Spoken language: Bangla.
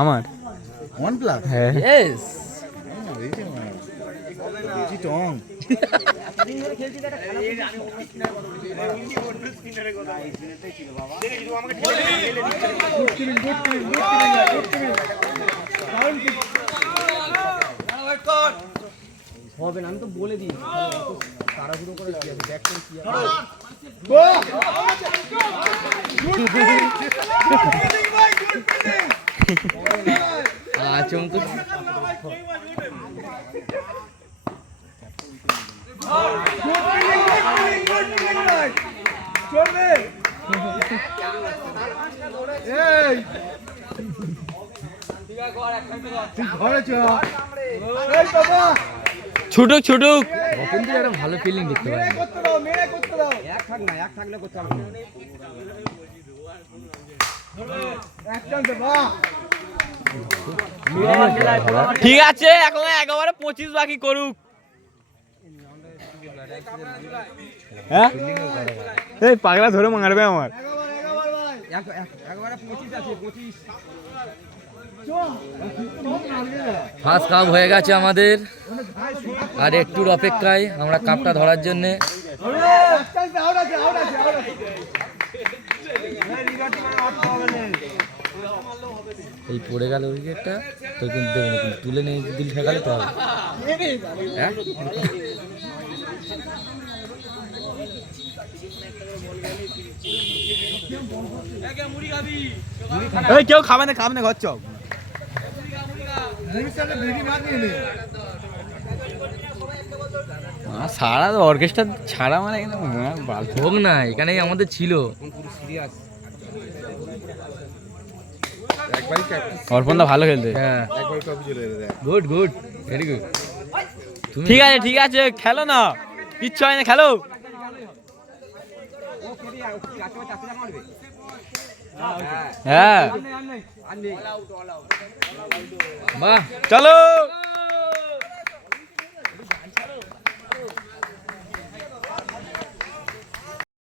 আমার OnePlus ইয়েস বেশি টং হবে না, আমি তো বলে দিই তাড়াহুড়ো করে কি হবে ব্যাকটেন কি আচমকা ছুটুক ছুটুক কিন্তু একটা ভালো ফিলিং দেখতে পাই এক থাক না এক থাকলে করতে হবে ঠিক আছে এখন একেবারে 25 বাকি করুক হ্যাঁ এই পাগলা ধরে মারবে আমার একবারে 25 আছে 25 ফার্স্ট কাপ হয়ে গেছে আমাদের আর একটুর অপেক্ষায় আমরা কাপটা ধরার জন্যে এই পড়ে গেল উইকেটটা তো কিন্তু দেবে না, কিন্তু তুলে নিয়ে দিল ঠেকালে তো হবে হ্যাঁ কেউ খাবে না ঘর চক সারা অর্কেস্ট্রা ছাড়া মানে হোক না, এখানেই আমাদের ছিল অর্পণদা ভালো খেলতে হ্যাঁ গুড গুড ভেরি গুড ঠিক আছে খেলো না কিচ্ছু হয় না খেলো হ্যাঁ বাহ চলো